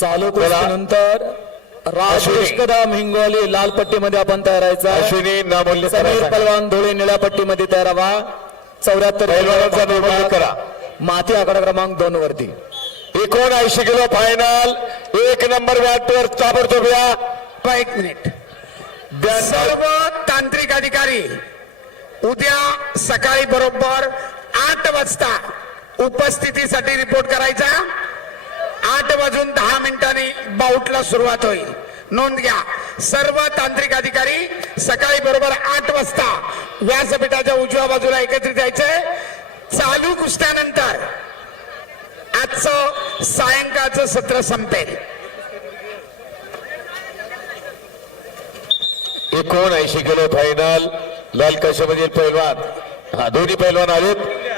चालू कुस्तीनंतर राजेश कदम हिंगोली लाल पट्टीमध्ये आपण तयार व्हायचा समीर पलवान धुळे निळ्या पट्टीमध्ये तयार व्हा चौऱ्याहत्तर करा. माती आकडा क्रमांक दोन वरती. एकोणऐंशी किलो फायनल एक नंबर बॅटवर ताबडतोब या. एक मिनिट सर्व तांत्रिक अधिकारी उद्या सकाळी बरोबर आठ वाजता उपस्थितीसाठी रिपोर्ट करायचा. आठ वाजून दहा मिनिटांनी बाउटला सुरुवात होईल. नोंद घ्या. सर्व तांत्रिक अधिकारी सकाळी बरोबर आठ वाजता व्यासपीठाच्या उजव्या बाजूला एकत्रित यायचंय चालू कुस्त्यानंतर आजचं सायंकाळचं सत्र संपेल. एकोणऐंशी किलो फायनल लाल कशामधील पैलवान? हा दोन्ही पैलवान आलेत.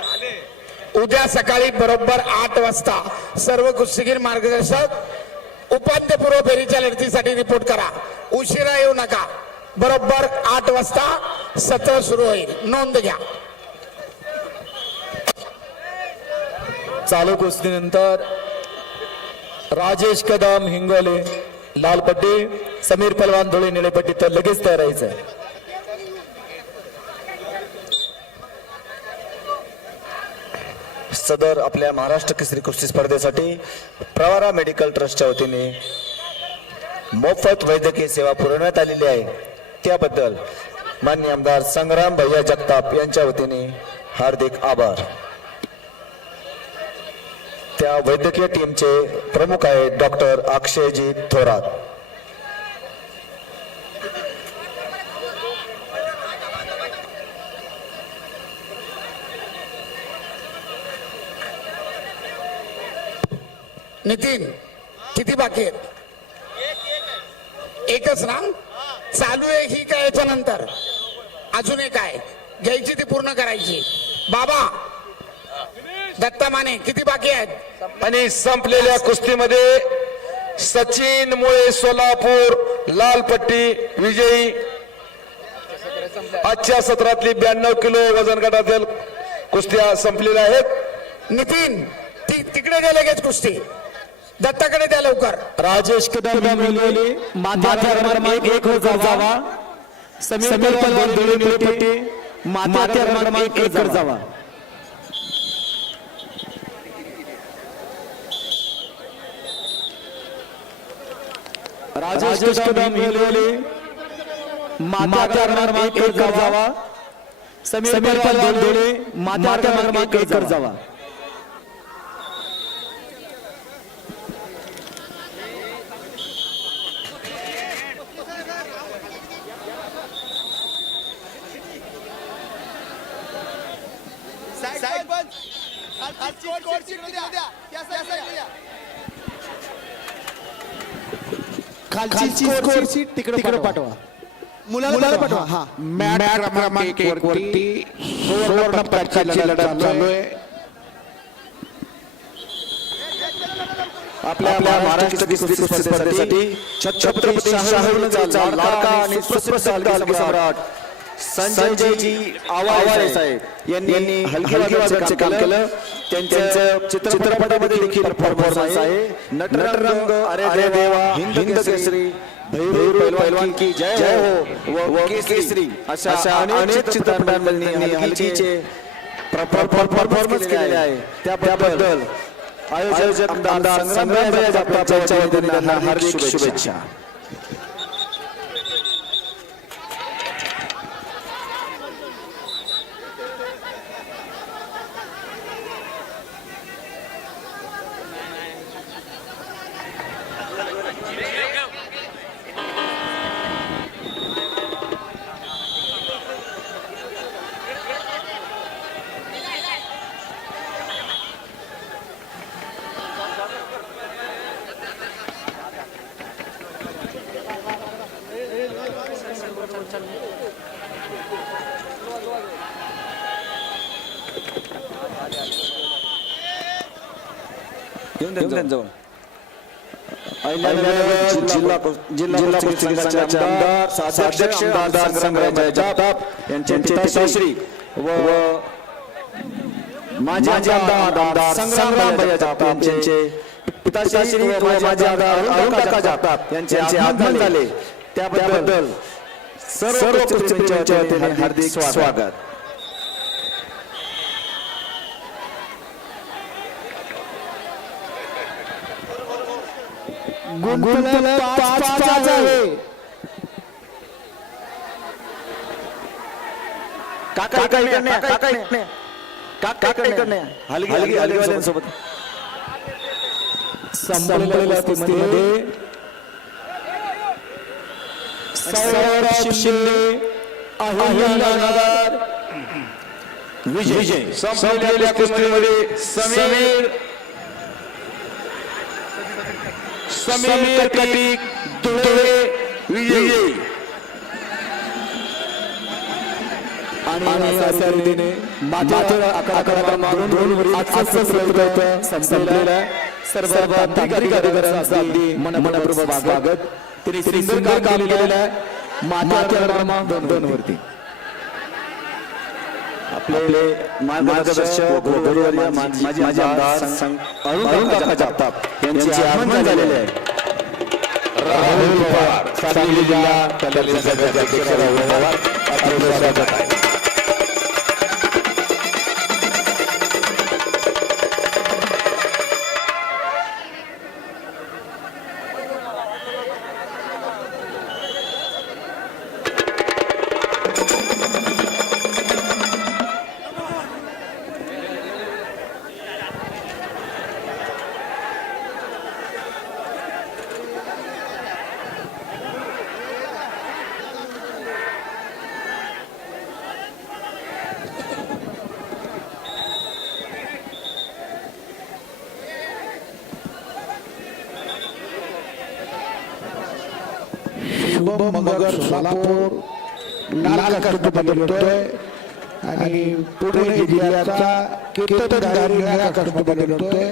उद्या सकाळी बरोबर आठ वाजता सर्व कुस्तीगीर मार्गदर्शक उपांत्यपूर्व फेरीच्या लढतीसाठी रिपोर्ट करा. उशिरा येऊ नका. बरोबर आठ वाजता सत्र सुरू होईल. नोंद घ्या. चालू कुस्तीनंतर राजेश कदम हिंगोली लाल पट्टी समीर पलवान धुळे निळेपट्टी तर लगेच तयार व्हायचं सदर आपल्या महाराष्ट्र केसरी कुस्ती स्पर्धेसाठी प्रवारा मेडिकल ट्रस्टच्या वतीने मोफत वैद्यकीय सेवा पुरवण्यात आलेली आहे. त्याबद्दल मान्य आमदार संग्राम भैया जगताप यांच्या वतीने हार्दिक आभार. त्या वैद्यकीय टीमचे प्रमुख आहेत डॉक्टर अक्षयजी थोरात. नितीन किती बाकी आहेत? एकच ना? चालू आहे ही काय याच्या नंतर अजून एक आहे. घ्यायची ती पूर्ण करायची. बाबा दत्ता माने किती बाकी आहेत? आणि संपलेल्या कुस्तीमध्ये सचिन मुळे सोलापूर लाल पट्टी विजयी. आजच्या सत्रातली ब्याण्णव किलो वजन गटातील कुस्त्या संपलेल्या आहेत. नितीन ती तिकडे द्या लगेच कुस्ती. दत्ताकडे द्या लवकर. राजेश कदम हिंगोली माथ्यावर क्रमांक एक वर जावा. समीर पलवान धुळे निळे पट्टी माथ्यावर क्रमांक एक वर जावा. राजेश कदम हिंगोली माथ्यावर क्रमांक एक वर जावा. समीर पलवान धुळे क्रमांक एक वर जावा साहेब पण खालची स्कोर शीट तिकडे पाठवा. मुलाला पाठवा. हा. मॅट क्रमांक एक वरती सुवर्ण पदकाची लढत चालू आहे. आपल्या आपल्या महाराष्ट्र कुस्ती स्पर्धेसाठी छत्रपती शाहूचा लाडका आणि सुप्रसिद्ध सम्राट. संजयजी आवारे साहेब. यांनी वाजवायचे काम केलं. त्यांचं चित्रपटामध्ये देखील परफॉर्मन्स आहे. नटरंग अरे देवा हिंद केसरी. पैलवान की जय हो. व केसरी. अशा अनेक चित्रपटांमध्ये हलगीचे परफॉर्मन्स केलेले आहे त्याबद्दल आयोजक आमदार संग्राम त्यांना हार्दिक शुभेच्छा. जिल्हा जिल्हा कुस्ती संघाचे आमदार अध्यक्ष आमदार संग्राम जगताप. यांचे पिताश्री व माजी आमदार आमदार संग्राम जगताप यांचे पिताश्री व माझे आमदार अरुण काका जगताप यांचे आगमन झाले. त्याबद्दल सर्व हार्दिक स्वागत. गुंतलेलं पाच पाच आहे काका इकडे काका इकडे। काका इकडे हलगी हलगी हलगीवाल्यांसोबत। संपलेल्या कुस्तीमध्ये सौरभ शिंदे अहिल्यानगर विजय। संपलेल्या कुस्तीमध्ये समीर समीर कटिक धुळे विजयी. आणि अशा रीतीने माथेर आकडा मारून दोन वरील आजचं सत्र संपलेलं सर्व तांत्रिक अधिकाऱ्यांचं अगदी मनपूर्वक स्वागत. त्यांनी सुंदर काम केलेलं आहे. माथेर क्रमांक दोन दोन वरती. आपले मार्गदर्शक माजी आमदार अरुण काका जगताप यांचे आगमन झालेले आहे. राहुल पवार सांगली जिल्हा तालीम संघाचे अध्यक्ष राहुल पवार. आपले स्वागत आहे. शुभम मगर सोलापूर लाल कष्ट बदलतोय आणि पुणे जिल्ह्याचा कीर्तनकारी नव्या कष्ट बदलतोय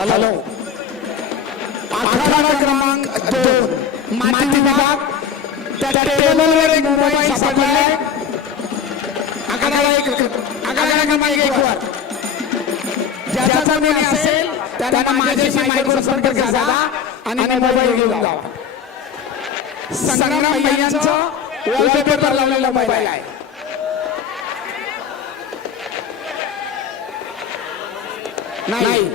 हॅलो. आखाडा क्रमांक दोन माती विभाग. त्या टेबलवर एक मोबाईल सापडलाय. आखाड्याला एक आखाड्याला क्रमांक एक वर. ज्याचा कोणी असेल त्यांना माझ्याशी माईकवर संपर्क साधा आणि मोबाईल घेऊन जावा. संग्राम भैयांचा वॉलपेपर लावलेला मोबाईल आहे. नाही.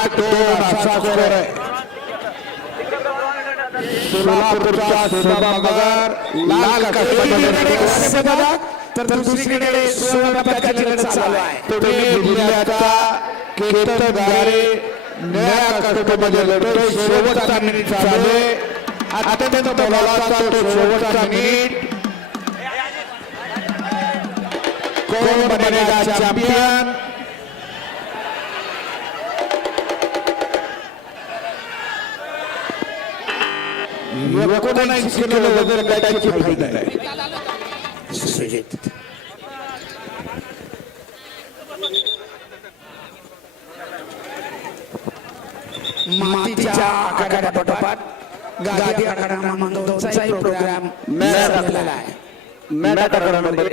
आठ दोन असा स्कोर आहे. सोलापूरचा सुधा मगर लाल कष्ट तर दुसरीकडे सुवर्ण पदकाची लढत चालू आहे. पुणे जिल्ह्याचा केतन गारे नया कष्टमध्ये लढतोय. शेवटचा मिनिट चालू आहे. अत्यंत मोलाचा तो शेवटचा मिनिट कोण बनेगा चॅम्पियन एकोणऐंशी किलो वजन गटाची फायदा आहे सुजित मातीच्या आखाड्या गादी आखाडा दोनचाही प्रोग्राम मॅच झालेला आहे नंबर एक